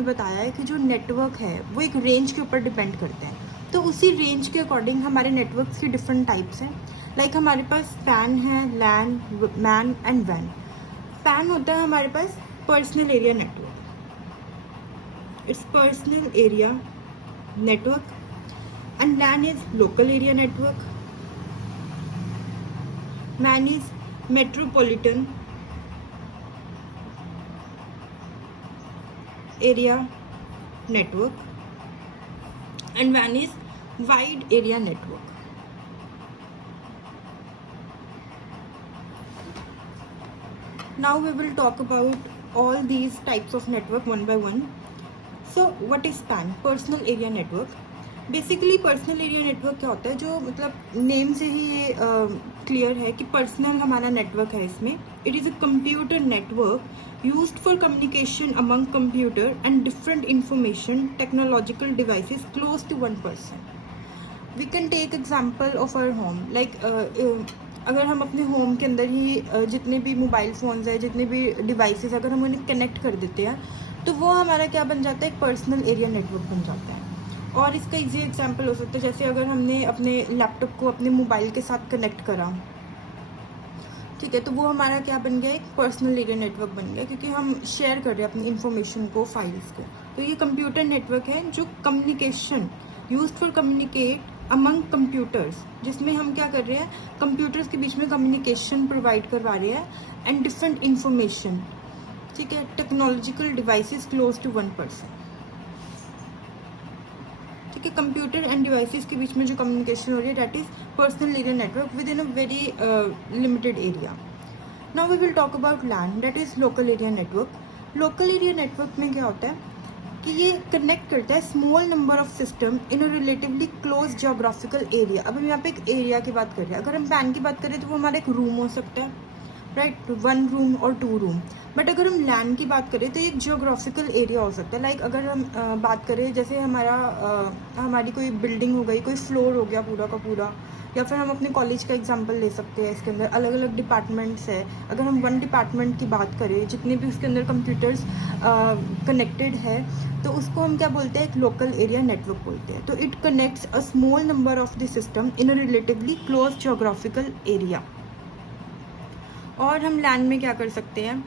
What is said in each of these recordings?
में बताया है कि जो नेटवर्क है वो एक रेंज के ऊपर डिपेंड करते हैं, तो उसी रेंज के अकॉर्डिंग हमारे नेटवर्क्स की डिफरेंट टाइप्स हैं। लाइक हमारे पास पैन है, लैन, मैन एंड वैन। पैन होता है हमारे पास personal area network, it's personal area network, and LAN is local area network. MAN is metropolitan area network, and WAN is wide area network. Now we will talk about all these types of network one by one. So what is PAN? Personal area network. Basically personal area network क्या होता है, जो मतलब name से ही ये clear है कि personal हमारा नेटवर्क है। इसमें it is a computer network used for communication among computer and different information technological devices close to one person. We can take example of our home, like अगर हम अपने होम के अंदर ही जितने भी मोबाइल फ़ोन्स हैं, जितने भी डिवाइसेस, अगर हम उन्हें कनेक्ट कर देते हैं तो वो हमारा क्या बन जाता है, एक पर्सनल एरिया नेटवर्क बन जाता है। और इसका इजी एग्जांपल हो सकता है, जैसे अगर हमने अपने लैपटॉप को अपने मोबाइल के साथ कनेक्ट करा, ठीक है, तो वो हमारा क्या बन गया, एक पर्सनल एरिया नेटवर्क बन गया, क्योंकि हम शेयर कर रहे हैं अपनी इन्फॉर्मेशन को, फाइल्स को। तो ये कंप्यूटर नेटवर्क है जो communication used for communicate among computers, जिसमें हम क्या कर रहे हैं, कंप्यूटर्स के बीच में कम्युनिकेशन प्रोवाइड करवा रहे हैं एंड डिफरेंट इंफॉर्मेशन, ठीक है, technological devices close to one person. ठीक है, कंप्यूटर एंड डिवाइसेस के बीच में जो कम्युनिकेशन हो रही है, that is personal area network within a very limited area. Now we will talk about LAN, that is local area network. Local area network में क्या होता है कि ये कनेक्ट करता है small number of system in a relatively close geographical area. अब हम यहाँ पे एक एरिया की बात कर रहे हैं, अगर हम पैन की बात करें तो वो हमारा एक रूम हो सकता है, राइट, 1 रूम और 2 रूम। बट अगर हम लैन की बात करें तो एक जियोग्राफिकल एरिया हो सकता है। लाइक अगर हम बात करें, जैसे हमारी कोई बिल्डिंग हो गई, कोई फ्लोर हो गया पूरा का पूरा, या फिर हम अपने कॉलेज का एग्जांपल ले सकते हैं। इसके अंदर अलग अलग डिपार्टमेंट्स है, अगर हम वन डिपार्टमेंट की बात करें, जितने भी उसके अंदर कंप्यूटर्स कनेक्टेड है, तो उसको हम क्या बोलते हैं, एक लोकल एरिया नेटवर्क बोलते हैं। तो it connects a small number of the system in a relatively close geographical area. और हम लैन में क्या कर सकते हैं,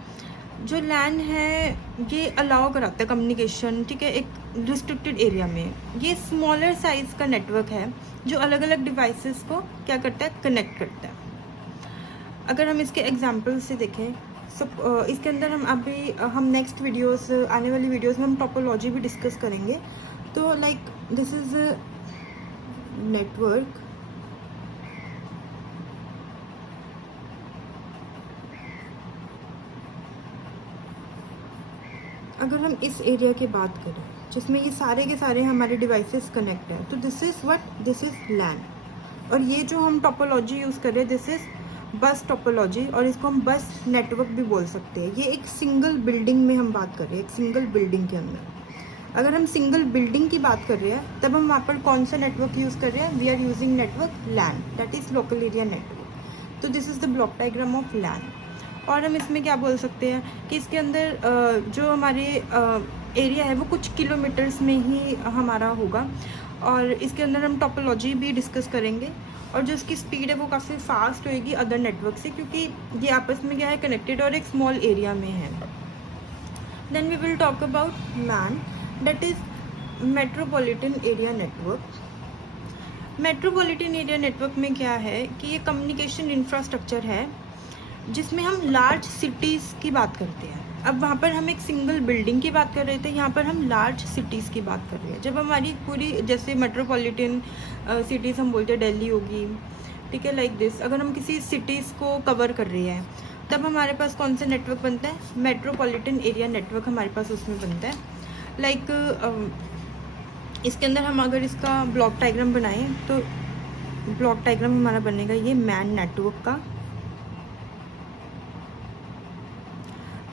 जो लैन है ये अलाउ कराता है कम्युनिकेशन, ठीक है, एक रिस्ट्रिक्टेड एरिया में। ये स्मॉलर साइज़ का नेटवर्क है जो अलग अलग डिवाइसेस को क्या करता है, कनेक्ट करता है। अगर हम इसके एग्जांपल से देखें, इसके अंदर हम नेक्स्ट वीडियोस, आने वाली वीडियोस में हम टोपोलॉजी भी डिस्कस करेंगे। तो लाइक दिस इज़ नेटवर्क, अगर हम इस एरिया की बात करें जिसमें ये सारे के सारे हमारे डिवाइसेस कनेक्ट हैं, तो this is what, this is LAN. और ये जो हम टोपोलॉजी यूज़ कर रहे हैं, दिस इज़ बस टोपोलॉजी, और इसको हम बस नेटवर्क भी बोल सकते हैं। ये एक सिंगल बिल्डिंग में हम बात कर रहे हैं, एक सिंगल बिल्डिंग के अंदर। अगर हम सिंगल बिल्डिंग की बात कर रहे हैं, तब हम वहाँ पर कौन सा नेटवर्क यूज़ कर रहे हैं, we are using network LAN, that is local area network. तो this is the block diagram of LAN. और हम इसमें क्या बोल सकते हैं कि इसके अंदर जो हमारे एरिया है वो कुछ किलोमीटर्स में ही हमारा होगा, और इसके अंदर हम टोपोलॉजी भी डिस्कस करेंगे। और जो इसकी स्पीड है वो काफ़ी फास्ट होएगी अदर नेटवर्क से, क्योंकि ये आपस में क्या है, कनेक्टेड और एक स्मॉल एरिया में है। Then we will talk about MAN, that is metropolitan area network. Metropolitan area network में क्या है कि ये कम्युनिकेशन इंफ्रास्ट्रक्चर है जिसमें हम लार्ज सिटीज़ की बात करते हैं। अब वहाँ पर हम एक सिंगल बिल्डिंग की बात कर रहे थे, यहाँ पर हम लार्ज सिटीज़ की बात कर रहे हैं। जब हमारी पूरी, जैसे मेट्रोपॉलिटन सिटीज़ हम बोलते हैं, दिल्ली होगी, ठीक है, लाइक दिस, अगर हम किसी सिटीज़ को कवर कर रहे हैं, तब हमारे पास कौन सा नेटवर्क बनता है, मेट्रोपॉलिटन एरिया नेटवर्क हमारे पास उसमें बनता है। लाइक इसके अंदर हम अगर इसका ब्लॉक डायग्राम बनाएं, तो ब्लॉक डायग्राम हमारा बनेगा ये मैन नेटवर्क का।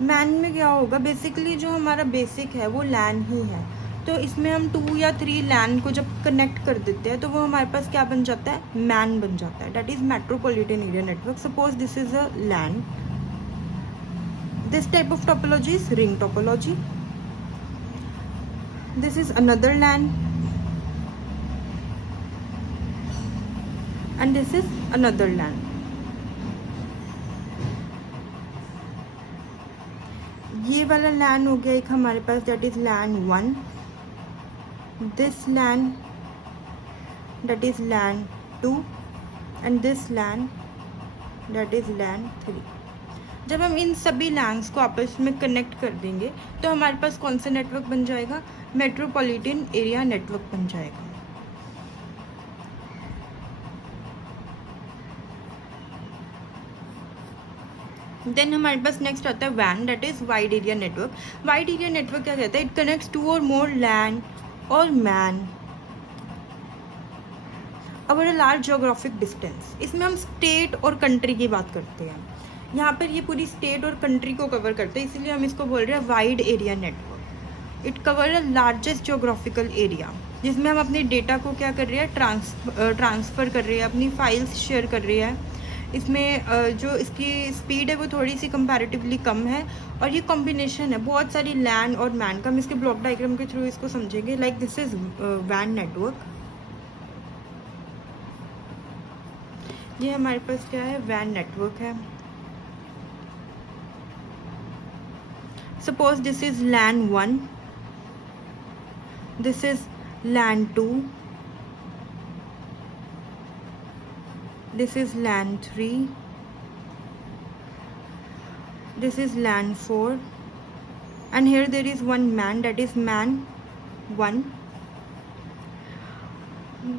मैन में क्या होगा, बेसिकली जो हमारा बेसिक है वो लैन ही है। तो इसमें हम 2 या 3 लैन को जब कनेक्ट कर देते हैं तो वो हमारे पास क्या बन जाता है, मैन बन जाता है, that is metropolitan area network. Suppose this is a LAN, this type of topology is ring topology. This is another LAN, and this is another LAN. ये वाला LAN हो गया एक हमारे पास, that is LAN 1. This LAN, that is LAN 2, and this LAN, that is LAN 3. जब हम इन सभी lens को आपस में कनेक्ट कर देंगे तो हमारे पास कौन सा नेटवर्क बन जाएगा? मेट्रोपॉलिटन एरिया नेटवर्क बन जाएगा. देन हमारे पास नेक्स्ट आता है वैन, that is wide area network. Wide area network क्या कहता है? It connects 2 or more LAN or MAN over a large geographic distance. इसमें हम स्टेट और कंट्री की बात करते हैं. यहाँ पर ये पूरी स्टेट और कंट्री को कवर करते हैं, इसीलिए हम इसको बोल रहे हैं wide area network. It cover a largest geographical area, जिसमें हम अपने डेटा को क्या कर रहे हैं? ट्रांसफ़र कर रहे हैं, अपनी फाइल्स शेयर कर रहे हैं. इसमें जो इसकी स्पीड है वो थोड़ी सी कंपैरेटिवली कम है, और ये कॉम्बिनेशन है बहुत सारी लैन और मैन का. हम इसके ब्लॉक डायग्राम के थ्रू इसको समझेंगे. Like this is when network. ये हमारे पास क्या है? वैन नेटवर्क है. Suppose this is LAN 1, this is LAN 2, this is LAN 3, this is LAN 4, and here there is one MAN, that is MAN 1.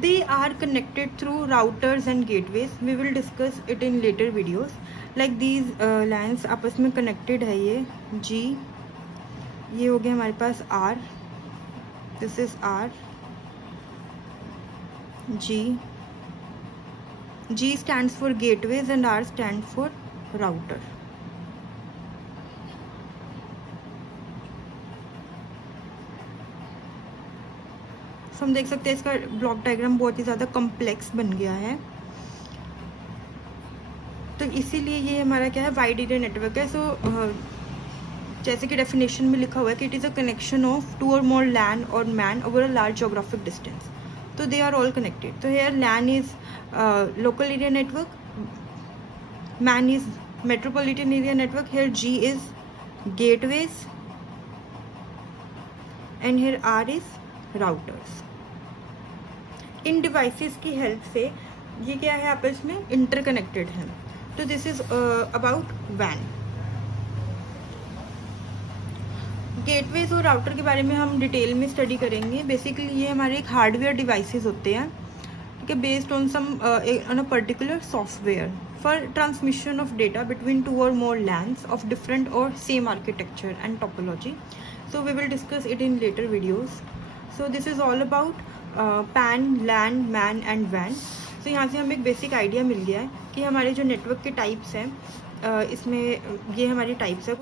They are connected through routers and gateways. We will discuss it in later videos. Like these LANs आपस में connected है. ये G, ये हो गया हमारे पास R, this is R, G stands for gateways and R stands for router. तो हम देख सकते हैं इसका ब्लॉक डायग्राम बहुत ही ज़्यादा कॉम्प्लेक्स बन गया है. तो इसीलिए ये हमारा क्या है? वाइड एरिया नेटवर्क है. सो जैसे कि डेफिनेशन में लिखा हुआ है कि it is a connection of 2 or more LAN or MAN over a large geographic distance. तो दे आर ऑल कनेक्टेड. तो here LAN is local area network, MAN is metropolitan area network, here G is gateways, and here R is routers. इन devices की help से ये क्या है? आपस में इंटरकनेक्टेड है. तो दिस इज अबाउट वैन. गेटवेज और राउटर के बारे में हम डिटेल में स्टडी करेंगे. बेसिकली ये हमारे एक हार्डवेयर डिवाइसेस होते हैं, ठीक है, based on some on a particular software for transmission of data between 2 or more LANs of different or same architecture and topology. So we will discuss it in later videos. So this is all about PAN, LAN, MAN and वैन. तो यहाँ से हमें एक basic idea मिल गया है कि हमारे जो नेटवर्क के टाइप्स हैं, इसमें ये हमारी टाइप्स है.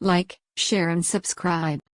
Like, share and subscribe.